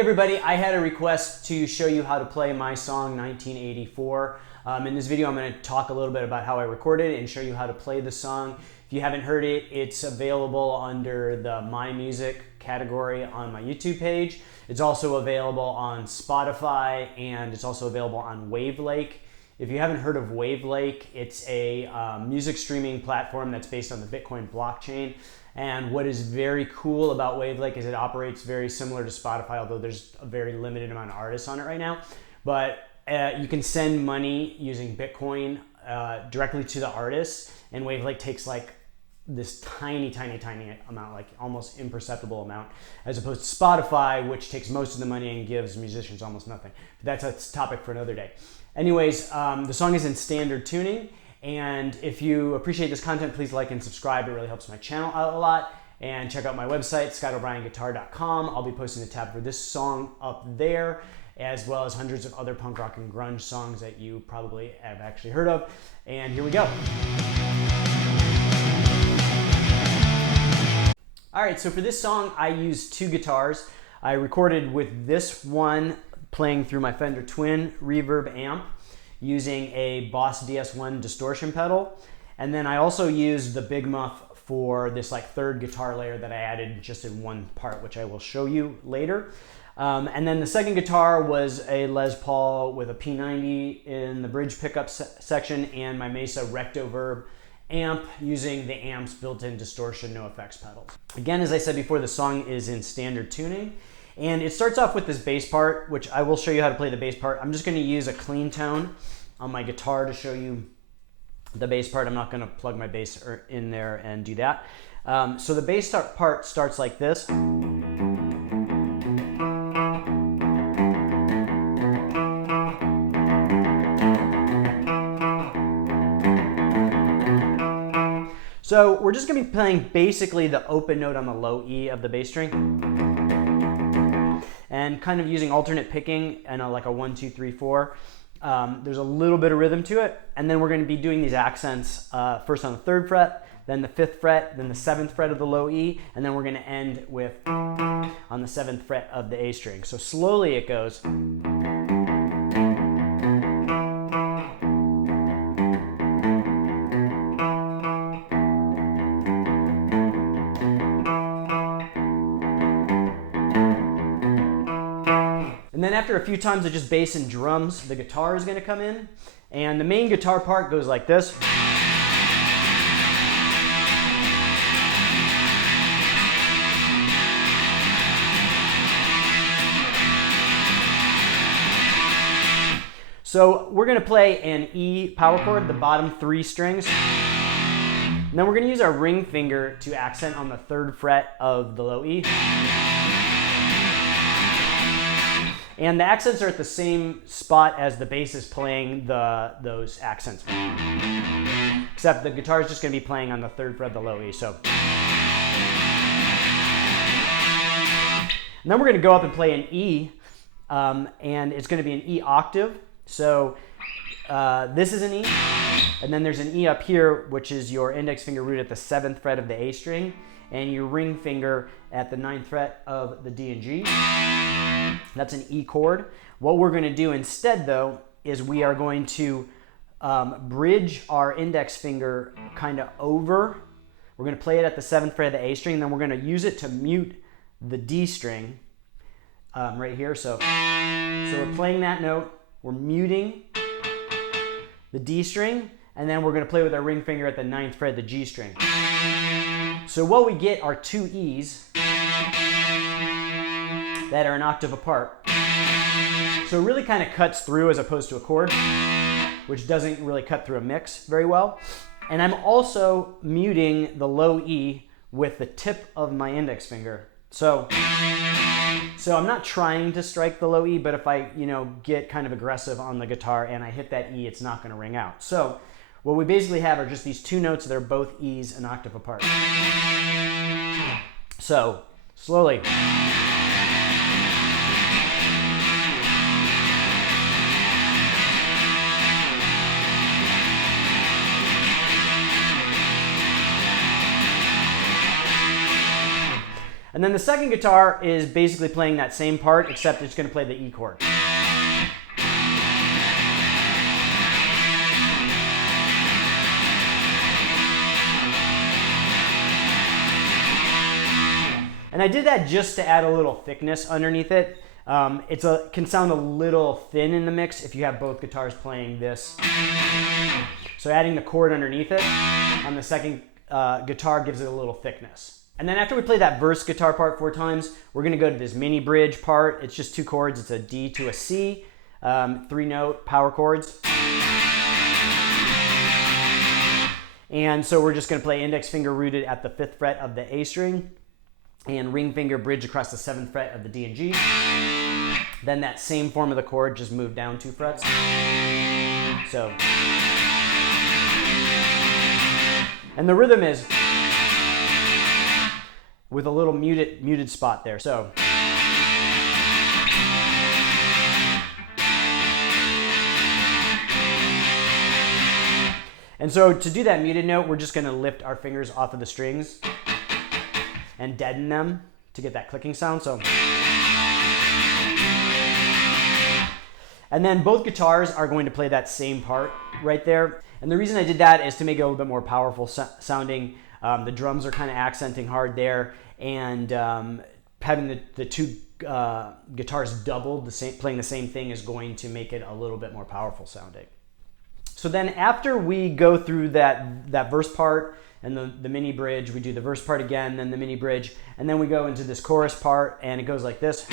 everybody, I had a request to show you how to play my song 1984. In this video I'm going to talk a little bit about how I recorded it and show you how to play the song. If you haven't heard it, it's available under the My Music category on my YouTube page. It's also available on Spotify and it's also available on Wavlake. If you haven't heard of Wavlake, it's a music streaming platform that's based on the Bitcoin blockchain. And what is very cool about Wavlake is it operates very similar to Spotify, although there's a very limited amount of artists on it right now. But you can send money using Bitcoin directly to the artists, and Wavlake takes like this tiny amount, like almost imperceptible amount, as opposed to Spotify, which takes most of the money and gives musicians almost nothing. But that's a topic for another day. Anyways, the song is in standard tuning. And if you appreciate this content, please like and subscribe. It really helps my channel out a lot. And check out my website, ScottOBrienGuitar.com. I'll be posting a tab for this song up there, as well as hundreds of other punk rock and grunge songs that you probably have actually heard of. And here we go. All right, so for this song, I used two guitars. I recorded with this one playing through my Fender Twin reverb amp, using a Boss DS1 distortion pedal. And then I also used the Big Muff for this like third guitar layer that I added just in one part, which I will show you later. And then the second guitar was a Les Paul with a P90 in the bridge pickup section and my Mesa Rectoverb amp using the amp's built-in distortion no effects pedal. Again, as I said before, the song is in standard tuning. And it starts off with this bass part, which I will show you how to play the bass part. I'm just going to use a clean tone on my guitar to show you the bass part. I'm not going to plug my bass in there and do that. So the bass part starts like this. So we're just going to be playing basically the open note on the low E of the bass string, and kind of using alternate picking and like a 1, 2, 3, 4. There's a little bit of rhythm to it, and then we're going to be doing these accents first on the 3rd fret, then the 5th fret, then the 7th fret of the low E, and then we're going to end with on the 7th fret of the A string. So slowly it goes. And then after a few times of just bass and drums, the guitar is going to come in. And the main guitar part goes like this. So we're going to play an E power chord, the bottom 3 strings. And then we're going to use our ring finger to accent on the 3rd fret of the low E. And the accents are at the same spot as the bass is playing those accents. Except the guitar is just going to be playing on the 3rd fret of the low E. So. And then we're going to go up and play an E, and it's going to be an E octave. So this is an E, and then there's an E up here, which is your index finger root at the 7th fret of the A string, and your ring finger at the 9th fret of the D and G. That's an E chord. What we're going to do instead, though, is we are going to bridge our index finger kind of over. We're going to play it at the 7th fret of the A string, and then we're going to use it to mute the D string right here. So we're playing that note, we're muting the D string, and then we're going to play with our ring finger at the 9th fret of the G string. So what we get are 2 E's that are an octave apart. So it really kind of cuts through as opposed to a chord, which doesn't really cut through a mix very well. And I'm also muting the low E with the tip of my index finger. So I'm not trying to strike the low E, but if I get kind of aggressive on the guitar and I hit that E, it's not going to ring out. So what we basically have are just these 2 notes that are both E's an octave apart. So slowly. And then the second guitar is basically playing that same part, except it's going to play the E chord. And I did that just to add a little thickness underneath it. It can sound a little thin in the mix if you have both guitars playing this. So adding the chord underneath it on the second guitar gives it a little thickness. And then after we play that verse guitar part 4 times, we're going to go to this mini bridge part. It's just 2 chords. It's a D to a C, 3-note power chords. And so we're just going to play index finger rooted at the 5th fret of the A string and ring finger bridge across the 7th fret of the D and G. Then that same form of the chord, just move down 2 frets. So, and the rhythm is with a little muted spot there. So, and so to do that muted note, we're just going to lift our fingers off of the strings and deaden them to get that clicking sound. So, and then both guitars are going to play that same part right there. And the reason I did that is to make it a little bit more powerful sounding. The drums are kind of accenting hard there, and having the 2 guitars doubled, playing the same thing, is going to make it a little bit more powerful sounding. So then after we go through that verse part and the mini bridge, we do the verse part again, then the mini bridge, and then we go into this chorus part, and it goes like this.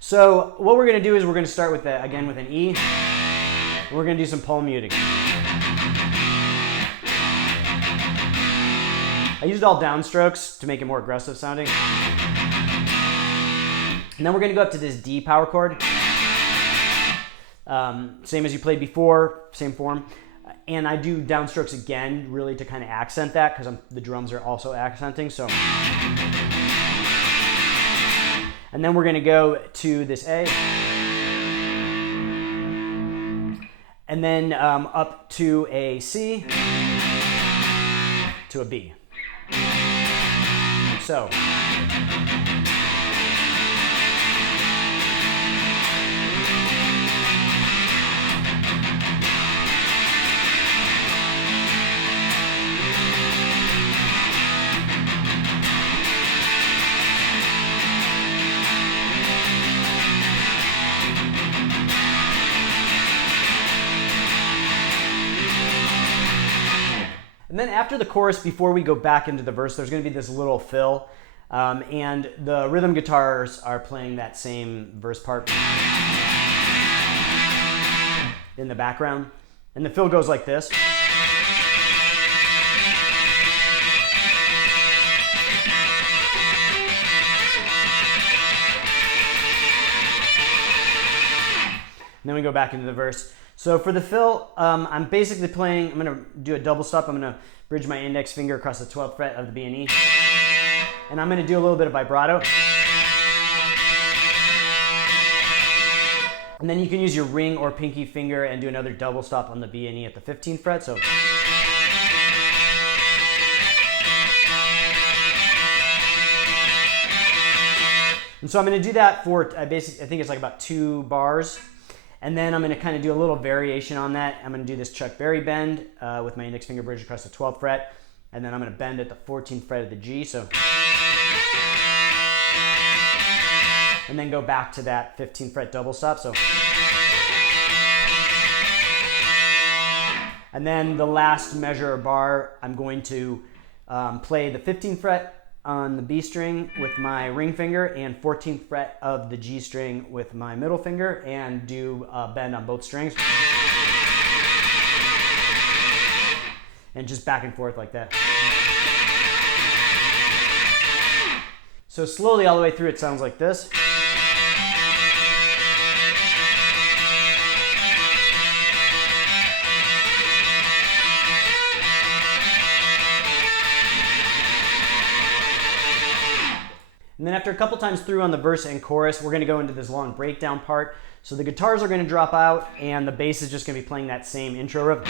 So what we're going to do is we're going to start with again with an E. We're going to do some palm muting. I used all downstrokes to make it more aggressive sounding. And then we're going to go up to this D power chord. Same as you played before, same form. And I do downstrokes again, really to kind of accent that, because the drums are also accenting. So. And then we're going to go to this A. And then up to a C, to a B. So. And then after the chorus, before we go back into the verse, there's going to be this little fill. And the rhythm guitars are playing that same verse part in the background. And the fill goes like this. And then we go back into the verse. So for the fill, I'm basically playing, I'm going to do a double stop. I'm going to bridge my index finger across the 12th fret of the B and E. And I'm going to do a little bit of vibrato. And then you can use your ring or pinky finger and do another double stop on the B and E at the 15th fret. So. And so I'm going to do that for, I think it's like about 2 bars. And then I'm going to kind of do a little variation on that. I'm going to do this Chuck Berry bend with my index finger bridge across the 12th fret. And then I'm going to bend at the 14th fret of the G. So. And then go back to that 15th fret double stop. So. And then the last measure or bar, I'm going to play the 15th fret on the B string with my ring finger and 14th fret of the G string with my middle finger, and do a bend on both strings. And just back and forth like that. So slowly all the way through it sounds like this. And then after a couple times through on the verse and chorus, we're gonna go into this long breakdown part. So the guitars are gonna drop out and the bass is just gonna be playing that same intro riff.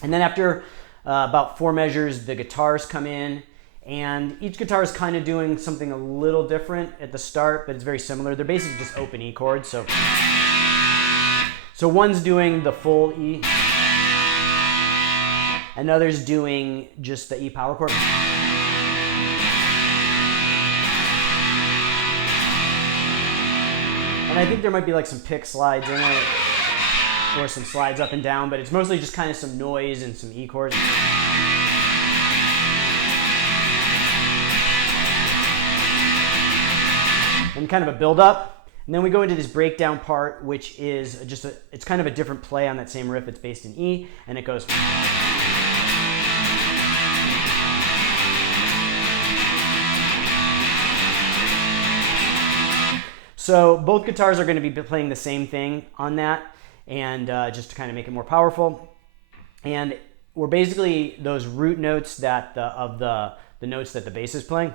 And then after about 4 measures, the guitars come in, and each guitar is kind of doing something a little different at the start, but it's very similar. They're basically just open E chords. So one's doing the full E, another's doing just the E power chord. And I think there might be like some pick slides in it, or some slides up and down, but it's mostly just kind of some noise and some E chords. And kind of a build up. And then we go into this breakdown part, which is just it's kind of a different play on that same riff. It's based in E, and it goes. So both guitars are going to be playing the same thing on that, and just to kind of make it more powerful. And we're basically those root notes that the notes that the bass is playing.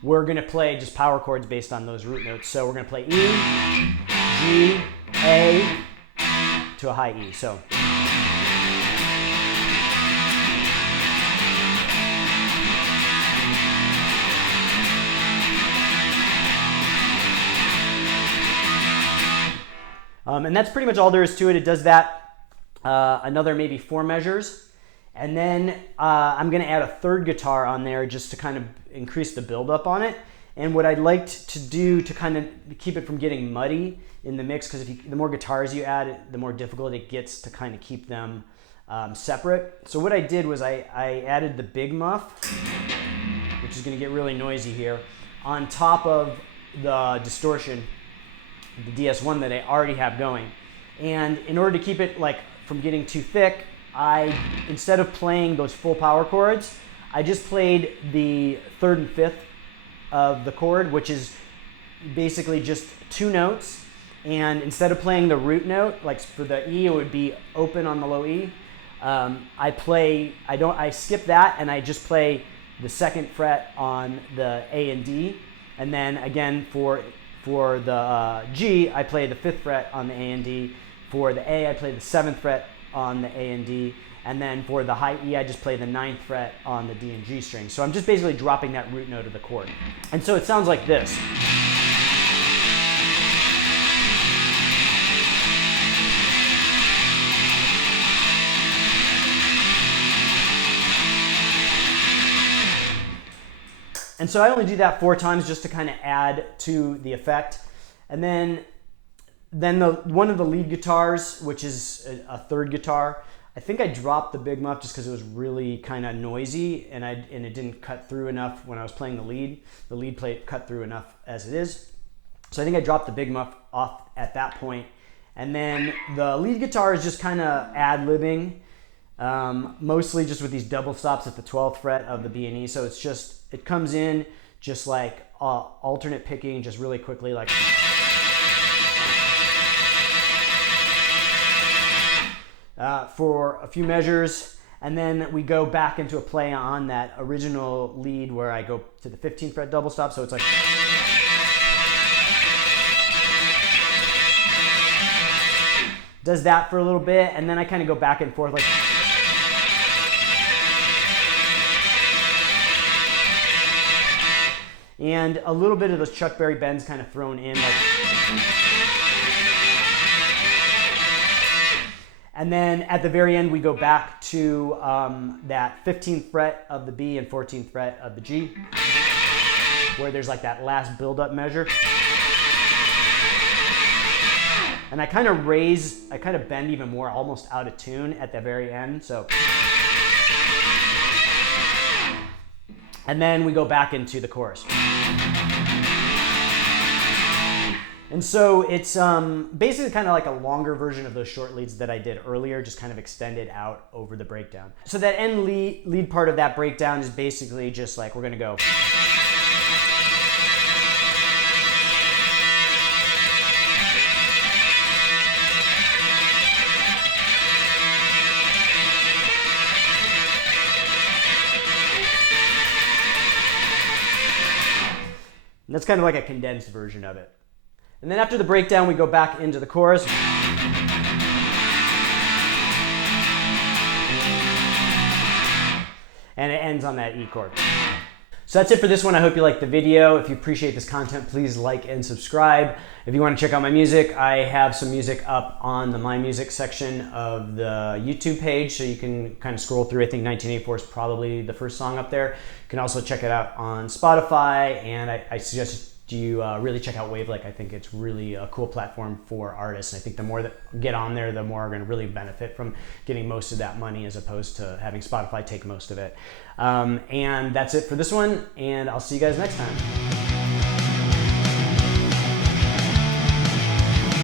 We're going to play just power chords based on those root notes. So we're going to play E, G, A to a high E. So. And that's pretty much all there is to it. It does that another maybe 4 measures. And then I'm going to add a third guitar on there just to kind of increase the buildup on it. And what I'd like to do to kind of keep it from getting muddy in the mix, because the more guitars you add, the more difficult it gets to kind of keep them separate. So what I did was I added the big muff, which is going to get really noisy here, on top of the distortion, the DS1 that I already have going. And in order to keep it like from getting too thick, instead of playing those full power chords, I just played the 3rd and 5th of the chord, which is basically just 2 notes. And instead of playing the root note, like for the E, it would be open on the low E. I skip that and I just play the 2nd fret on the A and D. And then again for the G, I play the 5th fret on the A and D. For the A, I play the 7th fret on the A and D. And then for the high E, I just play the 9th fret on the D and G string. So I'm just basically dropping that root note of the chord. And so it sounds like this. And so I only do that 4 times just to kind of add to the effect. And then one of the lead guitars, which is a 3rd guitar, I think I dropped the big muff just because it was really kind of noisy and it didn't cut through enough when I was playing the lead. The lead plate cut through enough as it is. So I think I dropped the big muff off at that point. And then the lead guitar is just kind of ad-libbing, mostly just with these double stops at the 12th fret of the B and E. So it comes in just like alternate picking, just really quickly, like. For a few measures, and then we go back into a play on that original lead where I go to the 15th fret double stop, so it's like. Does that for a little bit, and then I kind of go back and forth like. And a little bit of those Chuck Berry bends kind of thrown in like. And then at the very end, we go back to that 15th fret of the B and 14th fret of the G, where there's like that last build-up measure. And I kind of bend even more, almost out of tune at the very end. So, and then we go back into the chorus. And so it's basically kind of like a longer version of those short leads that I did earlier, just kind of extended out over the breakdown. So that end lead part of that breakdown is basically just like we're going to go. That's kind of like a condensed version of it. And then after the breakdown, we go back into the chorus. And it ends on that E chord. So that's it for this one. I hope you liked the video. If you appreciate this content, please like and subscribe. If you want to check out my music, I have some music up on the My Music section of the YouTube page, so you can kind of scroll through. I think 1984 is probably the first song up there. You can also check it out on Spotify, and I suggest you really check out Wavlake. I think it's really a cool platform for artists. I think the more that get on there, the more are going to really benefit from getting most of that money as opposed to having Spotify take most of it. And that's it for this one, and I'll see you guys next time.